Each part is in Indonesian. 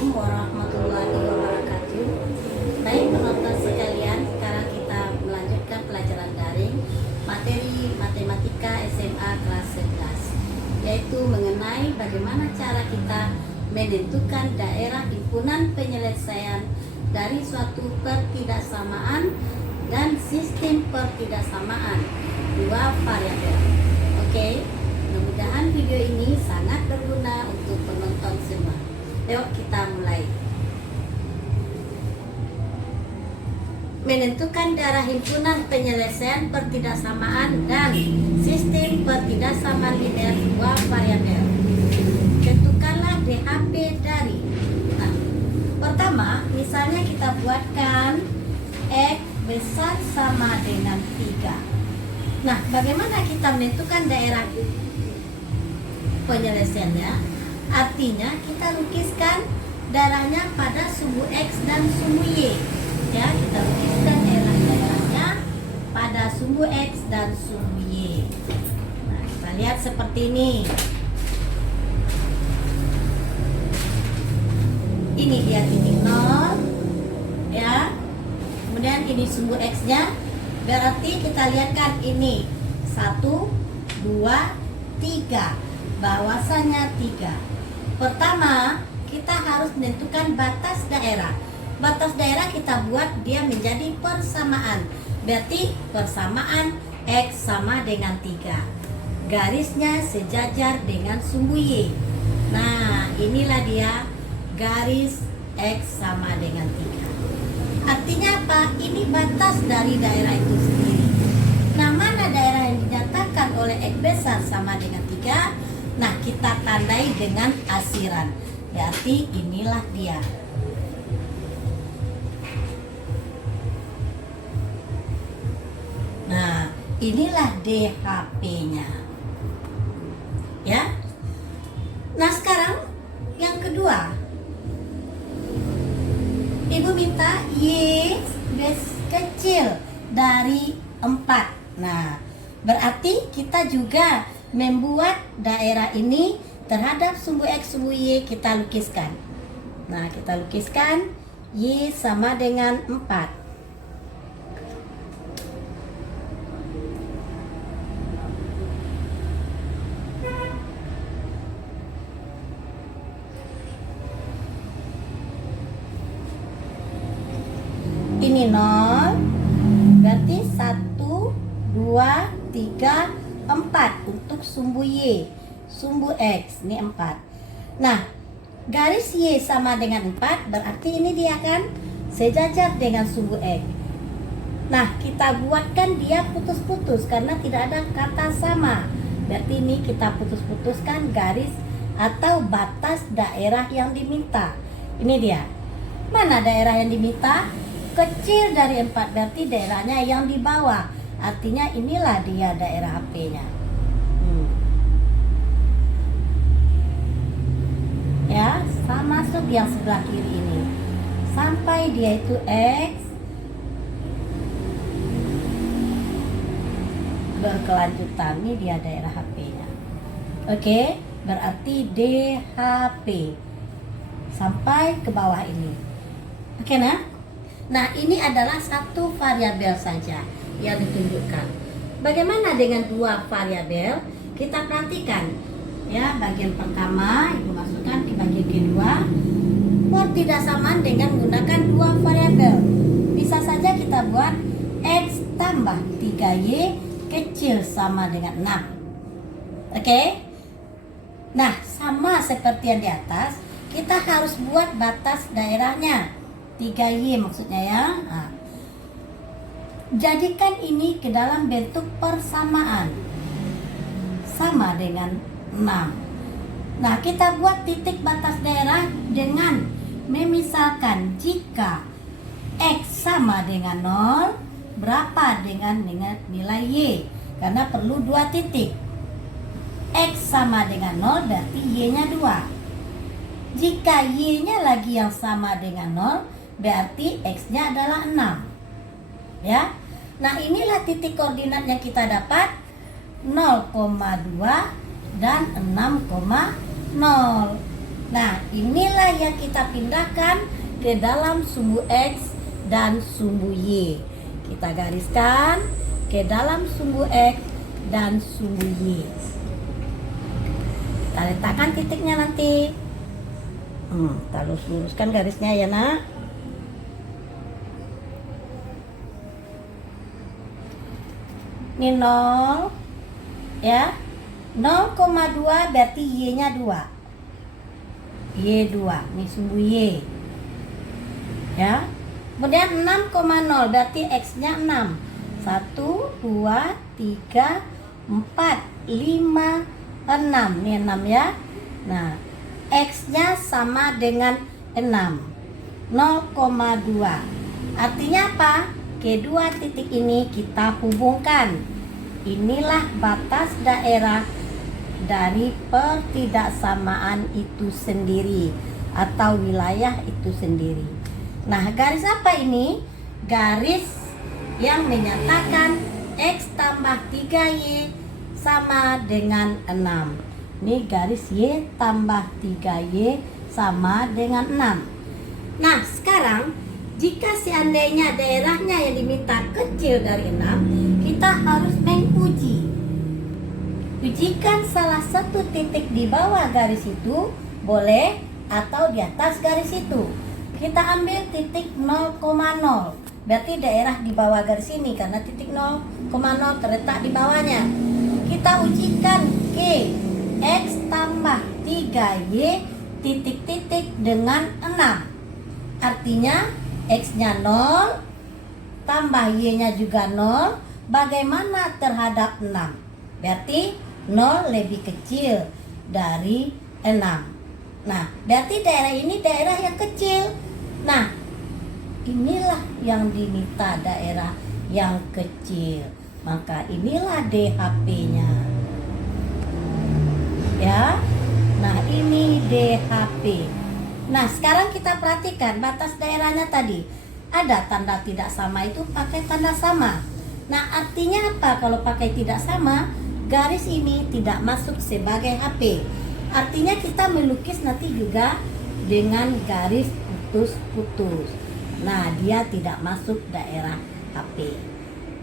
Assalamualaikum warahmatullahi wabarakatuh. Baik penonton sekalian, sekarang kita melanjutkan pelajaran daring materi matematika SMA kelas 11, yaitu mengenai bagaimana cara kita menentukan daerah himpunan penyelesaian dari suatu pertidaksamaan dan sistem pertidaksamaan dua variabel. Oke, mudah-mudahan video ini sangat berguna untuk penonton semua. Yuk kita mulai. Menentukan daerah himpunan penyelesaian pertidaksamaan dan sistem pertidaksamaan linear dua variabel. Tentukanlah DHP dari. Nah, pertama, misalnya kita buatkan X besar sama dengan 3. Nah, bagaimana kita menentukan daerah penyelesaiannya? Artinya kita lukiskan daerahnya pada sumbu X dan sumbu Y. Ya, kita lukiskan daerahnya pada sumbu X dan sumbu Y. Nah, kita lihat seperti ini. Ini dia titik 0, ya. Kemudian ini sumbu X-nya. Berarti kita lihatkan ini 1, 2, 3. Bahwasanya 3. Pertama, kita harus menentukan batas daerah. Batas daerah kita buat dia menjadi persamaan. Berarti persamaan X sama dengan 3. Garisnya sejajar dengan sumbu Y. Nah, inilah dia garis X sama dengan 3. Artinya apa? Ini batas dari daerah itu sendiri. Nah, mana daerah yang dinyatakan oleh X besar sama dengan 3? Nah, kita tandai dengan asiran. Berarti inilah dia. Nah, inilah DHP-nya. Ya. Nah, sekarang yang kedua. Ibu minta Y kecil dari 4. Nah, berarti kita juga membuat daerah ini terhadap sumbu X, sumbu Y kita lukiskan. Nah, kita lukiskan Y sama dengan 4. Ini 0, berarti 1, 2, 3, 4 untuk sumbu Y, sumbu X, ini 4. Nah, garis Y sama dengan 4, berarti ini dia kan sejajar dengan sumbu X. Nah, kita buatkan dia putus-putus karena tidak ada kata sama. Berarti ini kita putus-putuskan garis atau batas daerah yang diminta. Ini dia. Mana daerah yang diminta? Kecil dari 4, berarti daerahnya yang di bawah. Artinya inilah dia daerah HP-nya. Ya, sama masuk yang sebelah kiri ini. Sampai dia itu X berkelanjutan. Ini dia daerah HP-nya. Oke, berarti DHP sampai ke bawah ini. Oke, nah, ini adalah satu variabel saja yang ditunjukkan. Bagaimana dengan dua variabel? Kita perhatikan ya, bagian pertama ibu masukkan di bagian kedua. Pertidaksamaan dengan menggunakan dua variabel. Bisa saja kita buat X tambah 3Y kecil sama dengan 6. Oke? Nah, sama seperti yang di atas, kita harus buat batas daerahnya 3Y maksudnya ya. Nah, jadikan ini ke dalam bentuk persamaan sama dengan 6. Nah, kita buat titik batas daerah dengan memisalkan jika X sama dengan 0, berapa dengan nilai Y? Karena perlu 2 titik. X sama dengan 0 berarti Y-nya 2. Jika Y-nya lagi yang sama dengan 0, berarti X-nya adalah 6. Ya. Nah, inilah titik koordinat yang kita dapat 0,2 dan 6,0. Nah, inilah yang kita pindahkan ke dalam sumbu X dan sumbu Y. Kita gariskan ke dalam sumbu X dan sumbu Y. Kita letakkan titiknya nanti. Kita luruskan garisnya ya nak. Ini 0 ya. 0,2 berarti Y-nya 2. Y2, ini sumbu Y ya. Kemudian 6,0 berarti X-nya 6. 1, 2, 3, 4, 5, 6. Ini 6 ya. Nah, X-nya sama dengan 6, 0,2. Artinya apa? Kedua titik ini kita hubungkan. Inilah batas daerah dari pertidaksamaan itu sendiri atau wilayah itu sendiri. Nah, garis apa ini? Garis yang menyatakan X tambah 3Y sama dengan 6. Ini garis Y tambah 3Y sama dengan 6. Nah, sekarang jika seandainya daerahnya yang diminta kecil dari 6, kita harus menguji. Ujikan salah satu titik di bawah garis itu, boleh, atau di atas garis itu. Kita ambil titik 0,0. Berarti daerah di bawah garis ini, karena titik 0,0 terletak di bawahnya. Kita ujikan ke X tambah 3Y titik-titik dengan 6. Artinya X-nya 0 tambah Y-nya juga 0. Bagaimana terhadap 6? Berarti 0 lebih kecil dari 6. Nah, berarti daerah ini daerah yang kecil. Nah, inilah yang diminta daerah yang kecil. Maka inilah DHP-nya. Ya. Nah, ini DHP. Nah, sekarang kita perhatikan batas daerahnya tadi. Ada tanda tidak sama itu pakai tanda sama. Nah, artinya apa kalau pakai tidak sama? Garis ini tidak masuk sebagai HP. Artinya kita melukis nanti juga dengan garis putus-putus. Nah, dia tidak masuk daerah HP.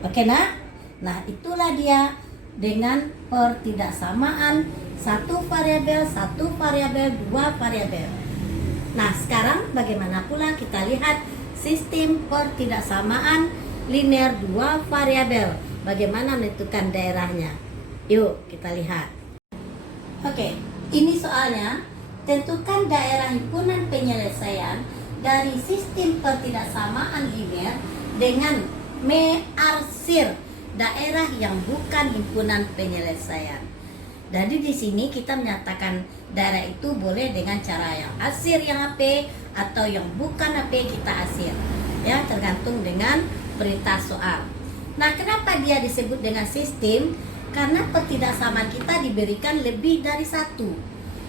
Oke nak? Nah, itulah dia dengan pertidaksamaan satu variabel, dua variabel. Nah, sekarang bagaimana pula kita lihat sistem pertidaksamaan linear dua variabel. Bagaimana menentukan daerahnya? Yuk kita lihat. Oke, ini soalnya. Tentukan daerah himpunan penyelesaian dari sistem pertidaksamaan linear dengan mengarsir daerah yang bukan himpunan penyelesaian. Jadi di sini kita menyatakan daerah itu boleh dengan cara yang asir yang AP atau yang bukan AP kita asir. Ya, tergantung dengan perintah soal. Nah, kenapa dia disebut dengan sistem? Karena pertidaksamaan kita diberikan lebih dari satu.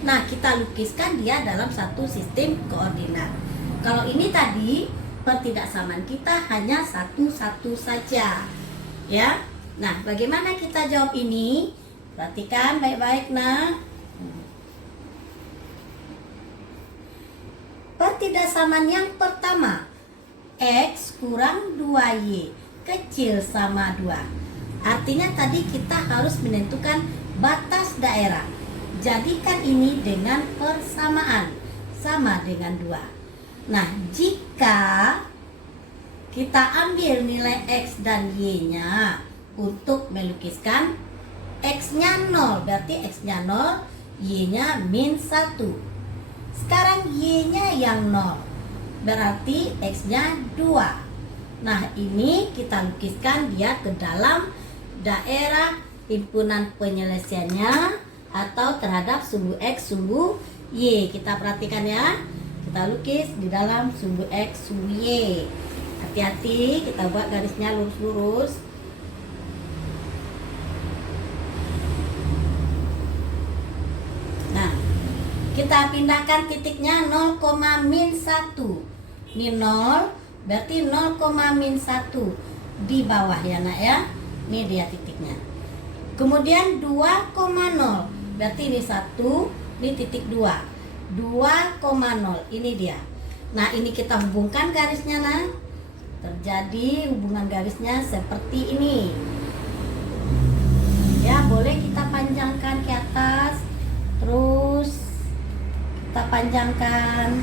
Nah, kita lukiskan dia dalam satu sistem koordinat. Kalau ini tadi pertidaksamaan kita hanya satu-satu saja. Ya. Nah, bagaimana kita jawab ini? Perhatikan baik-baik nak. Pertidaksamaan yang pertama, X kurang 2Y kecil sama 2. Artinya tadi kita harus menentukan batas daerah. Jadikan ini dengan persamaan, sama dengan 2. Nah, jika kita ambil nilai X dan Y-nya untuk melukiskan, X-nya 0, berarti X-nya 0, Y-nya min 1. Sekarang Y-nya yang 0, berarti X-nya 2. Nah, ini kita lukiskan dia ke dalam daerah himpunan penyelesaiannya atau terhadap sumbu X, sumbu Y. Kita perhatikan ya. Kita lukis di dalam sumbu X, sumbu Y. Hati-hati, kita buat garisnya lurus-lurus. Nah, kita pindahkan titiknya 0,-1. Ini 0, berarti 0,-1 di bawah ya nak ya. Ini dia titiknya. Kemudian 2,0, berarti ini 1, ini titik 2. 2,0. Ini dia. Nah, ini kita hubungkan garisnya, nah. Terjadi hubungan garisnya seperti ini. Ya, boleh kita panjangkan ke atas. Terus kita panjangkan.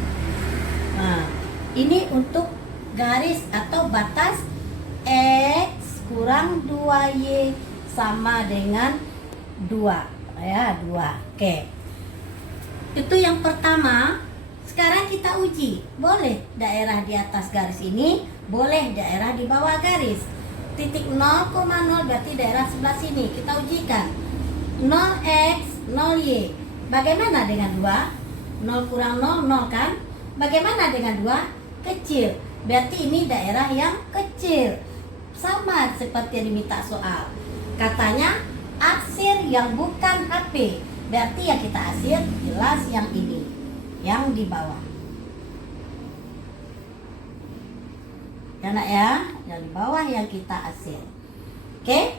Nah, ini untuk garis atau batas X kurang 2Y sama dengan 2. Ya, 2. Oke. Itu yang pertama. Sekarang kita uji. Boleh daerah di atas garis ini, boleh daerah di bawah garis. Titik 0,0 berarti daerah sebelah sini. Kita ujikan. 0x, 0y. Bagaimana dengan 2? 0 kurang 0, 0 kan? Bagaimana dengan 2? Kecil. Berarti ini daerah yang kecil. Sama seperti yang diminta soal. Katanya arsir yang bukan HP. Berarti yang kita arsir jelas yang ini, yang di bawah. Ya nak ya, yang di bawah yang kita arsir. Oke?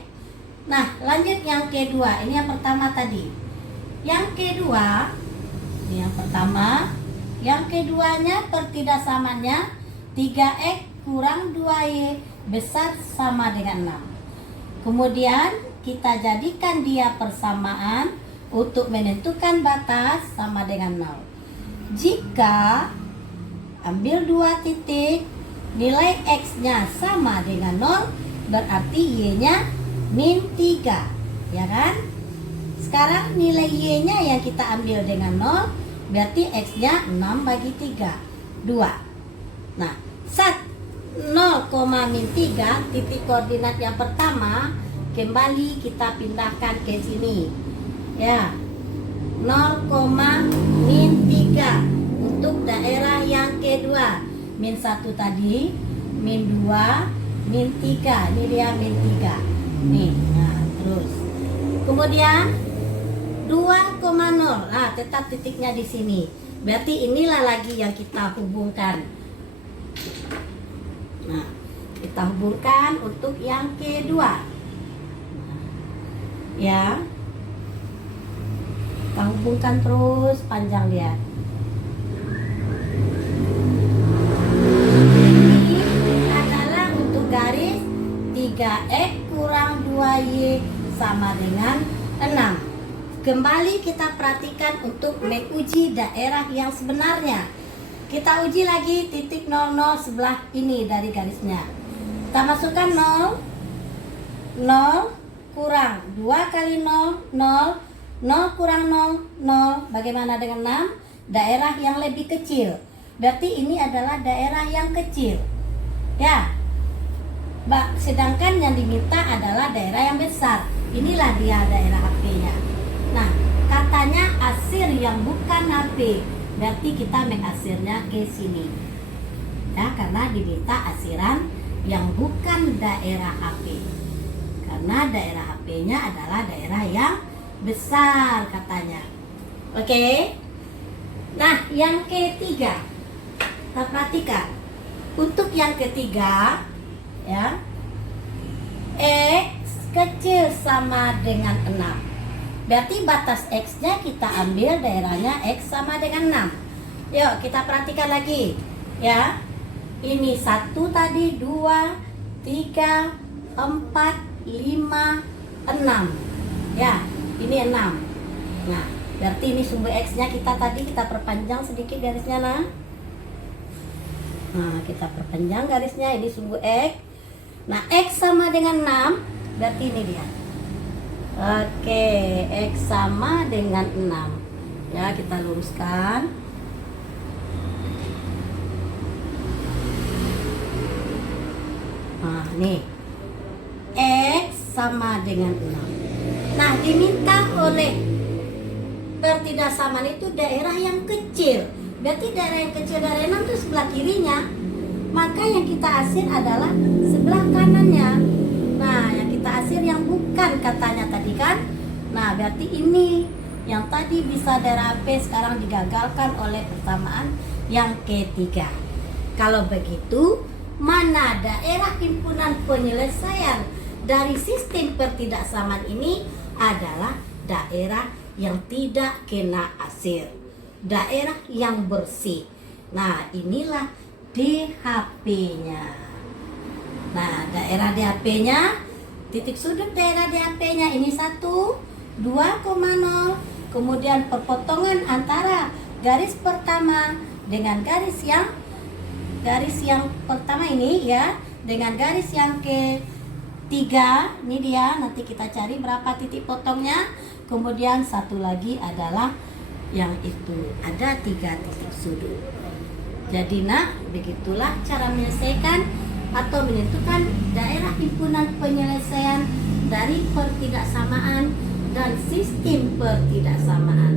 Nah, lanjut yang kedua. Ini yang pertama tadi. Yang kedua, ini yang pertama. Yang keduanya pertidaksamannya 3x kurang 2y besar sama dengan 6. Kemudian kita jadikan dia persamaan untuk menentukan batas sama dengan 0. Jika ambil 2 titik, nilai x-nya sama dengan 0, berarti y-nya min 3, ya kan? Sekarang nilai y-nya yang kita ambil dengan 0, berarti x-nya 6 bagi 3, 2. Nah, saat 0,-3 titik koordinat yang pertama, kembali kita pindahkan ke sini. Ya, 0,-3 untuk daerah yang kedua. Min 1 tadi, min 2, min 3. Ini dia min 3. Nih, nah terus. Kemudian 2,0. Nah, tetap titiknya di sini. Berarti inilah lagi yang kita hubungkan. Nah, kita hubungkan untuk yang kedua. Ya. Kita hubungkan terus panjang dia. Ini adalah untuk garis 3x kurang 2y sama dengan 6. Kembali kita perhatikan untuk menguji daerah yang sebenarnya. Kita uji lagi titik 00 sebelah ini dari garisnya. Kita masukkan 0, 0 kurang 2 kali 0, 0, 0 kurang 0, 0. Bagaimana dengan 6? Daerah yang lebih kecil. Berarti ini adalah daerah yang kecil. Ya. Sedangkan yang diminta adalah daerah yang besar. Inilah dia daerah HP-nya. Nah, katanya arsir yang bukan HP. Berarti kita mengarsirnya ke sini. Ya, karena diminta arsiran yang bukan daerah HP. Karena daerah HP-nya adalah daerah yang besar katanya. Oke. Nah, yang ketiga. Kita perhatikan. Untuk yang ketiga, ya. X kecil sama dengan 6. Berarti batas X-nya kita ambil daerahnya X sama dengan 6. Yuk kita perhatikan lagi. Ya. Ini 1 tadi, 2, 3, 4, 5, 6. Ya, ini 6. Nah, berarti ini sumber X-nya kita tadi kita perpanjang sedikit garisnya nah. Nah, kita perpanjang garisnya, ini sumber X. Nah, X sama dengan 6, berarti ini dia. Oke, X sama dengan 6. Ya, kita luruskan. Nah, nih. X sama dengan 6. Nah, diminta oleh pertidaksamaan itu daerah yang kecil. Berarti daerah yang kecil dari 6 itu sebelah kirinya. Maka yang kita arsir adalah sebelah kanannya. Nah, yang kita arsir yang bukan katanya tadi kan. Nah, berarti ini yang tadi bisa daerah HP sekarang digagalkan oleh persamaan yang ketiga. Kalau begitu, mana daerah himpunan penyelesaian dari sistem pertidaksamaan ini adalah daerah yang tidak kena arsir. daerah yang bersih. Nah, inilah DHP-nya. Nah, daerah DHP-nya, titik sudut daerah DHP-nya ini 1, 2,0. Kemudian perpotongan antara garis pertama dengan garis yang pertama ini ya, dengan garis yang ketiga. Ini dia, nanti kita cari berapa titik potongnya. Kemudian satu lagi adalah yang itu, ada 3 titik sudut. Jadi nak, begitulah cara menyelesaikan atau menentukan daerah himpunan penyelesaian dari pertidaksamaan dan sistem pertidaksamaan.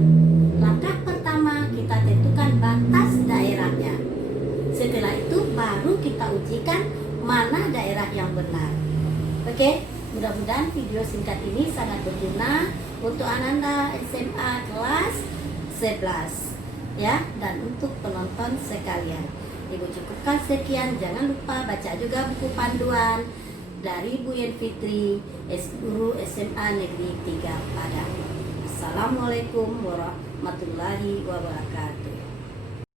Langkah pertama, kita tentukan batas daerahnya. Setelah itu baru kita ujikan mana daerah yang benar. Oke, mudah-mudahan video singkat ini sangat berguna untuk anak-anak SMA kelas 11 ya, dan untuk penonton sekalian. Ibu cukupkan sekian. Jangan lupa baca juga buku panduan dari Bu Yen Fitri, Guru SMA Negeri 3 Padang. Assalamualaikum warahmatullahi wabarakatuh.